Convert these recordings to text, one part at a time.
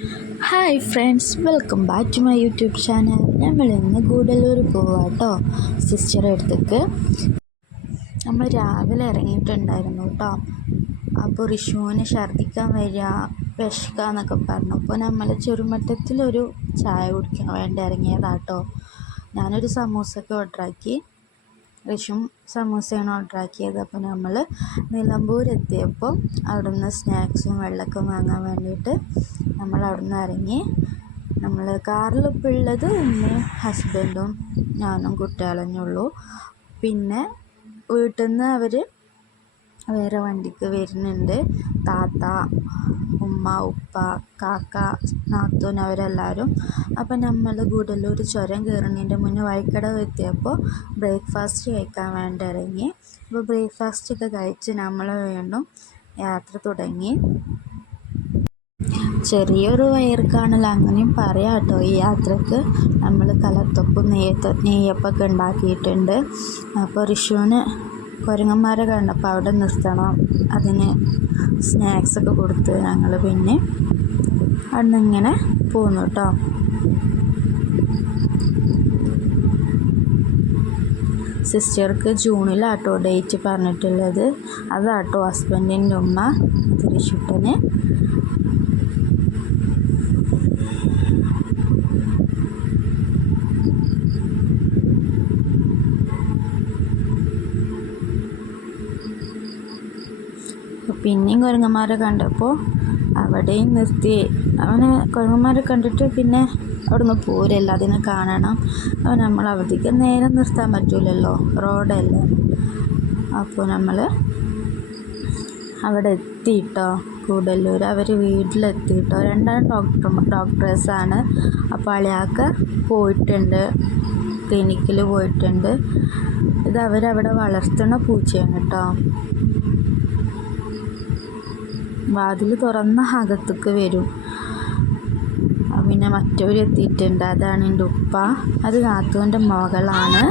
Hi friends, welcome back to my YouTube channel. നമ്മളിന്ന് ഗൂഡല്ലൂർ പോവാട്ടോ, സിസ്റ്ററെ അടുത്തേക്ക്. നമ്മൾ രാവിലെ ഇറങ്ങിയിട്ടുണ്ടായിരുന്നു കേട്ടോ. അപ്പോൾ റിഷുവിന് ഛർദ്ദിക്കാൻ വരിക, വിശക്കുക എന്നൊക്കെ പറഞ്ഞു. അപ്പോൾ നമ്മൾ ചെറുമട്ടത്തിലൊരു ചായ കുടിക്കാൻ വേണ്ടി ഇറങ്ങിയതാട്ടോ. ഞാനൊരു സമൂസയൊക്കെ ഓർഡറാക്കി, റിഷും സമൂസയാണ് ഓർഡറാക്കിയത്. അപ്പോൾ നമ്മൾ നിലമ്പൂർ എത്തിയപ്പോൾ അവിടുന്ന് സ്നാക്സും വെള്ളമൊക്കെ വാങ്ങാൻ വേണ്ടിയിട്ട് നമ്മൾ അവിടുന്ന് ഇറങ്ങി. നമ്മൾ കാറിലിപ്പോൾ ഉള്ളത് ഉമ്മയും ഹസ്ബൻഡും ഞാനും കുട്ടികളെന്നെ ഉള്ളൂ. പിന്നെ വീട്ടിൽ നിന്ന് അവർ വേറെ വണ്ടിക്ക് വരുന്നുണ്ട്. താത്ത, ഉമ്മ, ഉപ്പ, കാക്ക, നാത്തൂൻ അവരെല്ലാവരും. അപ്പം നമ്മൾ ഗൂഡല്ലൂർ ചുരം കയറുന്നതിൻ്റെ മുന്നേ വഴിക്കടവ് എത്തിയപ്പോൾ ബ്രേക്ക്ഫാസ്റ്റ് കഴിക്കാൻ വേണ്ടി ഇറങ്ങി. അപ്പോൾ ബ്രേക്ക്ഫാസ്റ്റൊക്കെ കഴിച്ച് നമ്മൾ വീണ്ടും യാത്ര തുടങ്ങി. ചെറിയൊരു വയർക്കാണല്ലോ, അങ്ങനെയും പറയാം കേട്ടോ. ഈ യാത്രക്ക് നമ്മൾ കലത്തപ്പും നെയ്യപ്പൊക്കെ ഉണ്ടാക്കിയിട്ടുണ്ട്. അപ്പോൾ റിഷുവിന് കുരങ്ങന്മാരെ കണ്ടപ്പോൾ അവിടെ നിർത്തണം, അതിന് സ്നാക്സൊക്കെ കൊടുത്ത് ഞങ്ങൾ പിന്നെ അവിടെ നിന്ന് ഇങ്ങനെ പോന്നു കേട്ടോ. സിസ്റ്റർക്ക് ജൂണിലാട്ടോ ഡേറ്റ് പറഞ്ഞിട്ടുള്ളത്. അതാട്ടോ ഹസ്ബൻഡിൻ്റെ ഉമ്മ തിരിച്ചുട്ടന്. പിന്നെയും കുരങ്ങന്മാരെ കണ്ടപ്പോൾ അവിടെയും നിർത്തി. അവന് കുരങ്ങന്മാരെ കണ്ടിട്ട് പിന്നെ അവിടെ നിന്ന് പോരല്ല, അതിനെ കാണണം. അപ്പോൾ നമ്മൾ അവിടേക്ക് നേരം നിർത്താൻ പറ്റില്ലല്ലോ, റോഡല്ലേ. അപ്പോൾ നമ്മൾ അവിടെ എത്തിയിട്ടോ, ഗൂഡല്ലൂർ. അവർ വീട്ടിലെത്തിയിട്ടോ. രണ്ടാം ഡോക്ടേഴ്സാണ്. അപ്പോൾ അളിയാക്ക പോയിട്ടുണ്ട്, ക്ലിനിക്കിൽ പോയിട്ടുണ്ട്. ഇത് അവരവിടെ വളർത്തുന്ന പൂച്ചയാണ് കേട്ടോ. വാതിൽ തുറന്ന അകത്തേക്ക് വരും. പിന്നെ മറ്റവരെത്തിയിട്ടുണ്ട്. അതാണ് എൻ്റെ ഉപ്പ, അത് നാത്തൂൻ്റെ മകളാണ്.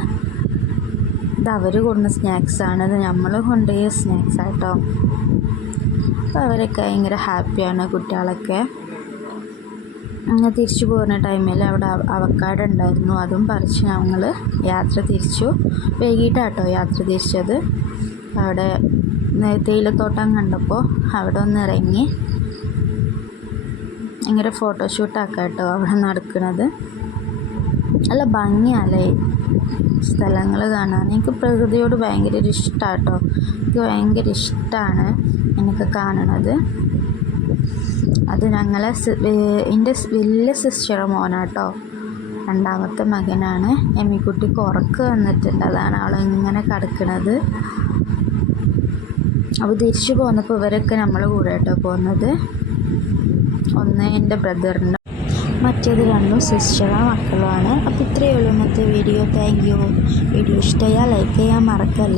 ഇത് അവർ കൊണ്ടുവന്ന സ്നാക്സാണ്, ഇത് നമ്മൾ കൊണ്ടുപോയ സ്നാക്സ് ആട്ടോ. അപ്പോൾ അവരൊക്കെ ഭയങ്കര ഹാപ്പിയാണ്, കുട്ടികളൊക്കെ. തിരിച്ചു പോകുന്ന ടൈമിൽ അവിടെ അവക്കാട ഉണ്ടായിരുന്നു, അതും പറിച്ച് ഞങ്ങൾ യാത്ര തിരിച്ചു. വൈകിട്ടാട്ടോ യാത്ര തിരിച്ചത്. അവിടെ തേയിലത്തോട്ടം കണ്ടപ്പോൾ അവിടെ ഒന്ന് ഇറങ്ങി ഭയങ്കര ഫോട്ടോഷൂട്ടാക്കാം കേട്ടോ അവിടെ നടക്കുന്നത്. നല്ല ഭംഗിയല്ലേ സ്ഥലങ്ങൾ കാണാൻ. എനിക്ക് പ്രകൃതിയോട് ഭയങ്കര ഒരു ഇഷ്ടമാണ് കേട്ടോ. എനിക്ക് ഭയങ്കര ഇഷ്ടമാണ് എനിക്ക് കാണണത്. അത് ഞങ്ങളെ എൻ്റെ വലിയ സിസ്റ്ററെ മോനാട്ടോ, രണ്ടാമത്തെ മകനാണ്. എമ്മിക്കുട്ടിക്ക് ഉറക്കം വന്നിട്ടുണ്ട്, അതാണ് അവളിങ്ങനെ കിടക്കുന്നത്. അപ്പോൾ തിരിച്ചു പോന്നപ്പോൾ ഇവരൊക്കെ നമ്മളെ കൂടെ കേട്ടോ പോകുന്നത്. ഒന്ന് എൻ്റെ ബ്രദറിൻ്റെ, മറ്റേത് രണ്ടും സിസ്റ്ററുടെ മക്കളുമാണ്. അപ്പോൾ ഇത്രയേ ഉള്ളൂ ഇന്നത്തെ വീഡിയോ. Thank you. വീഡിയോ ഇഷ്ടമായാൽ ലൈക്ക് ചെയ്യാൻ മറക്കല്ല.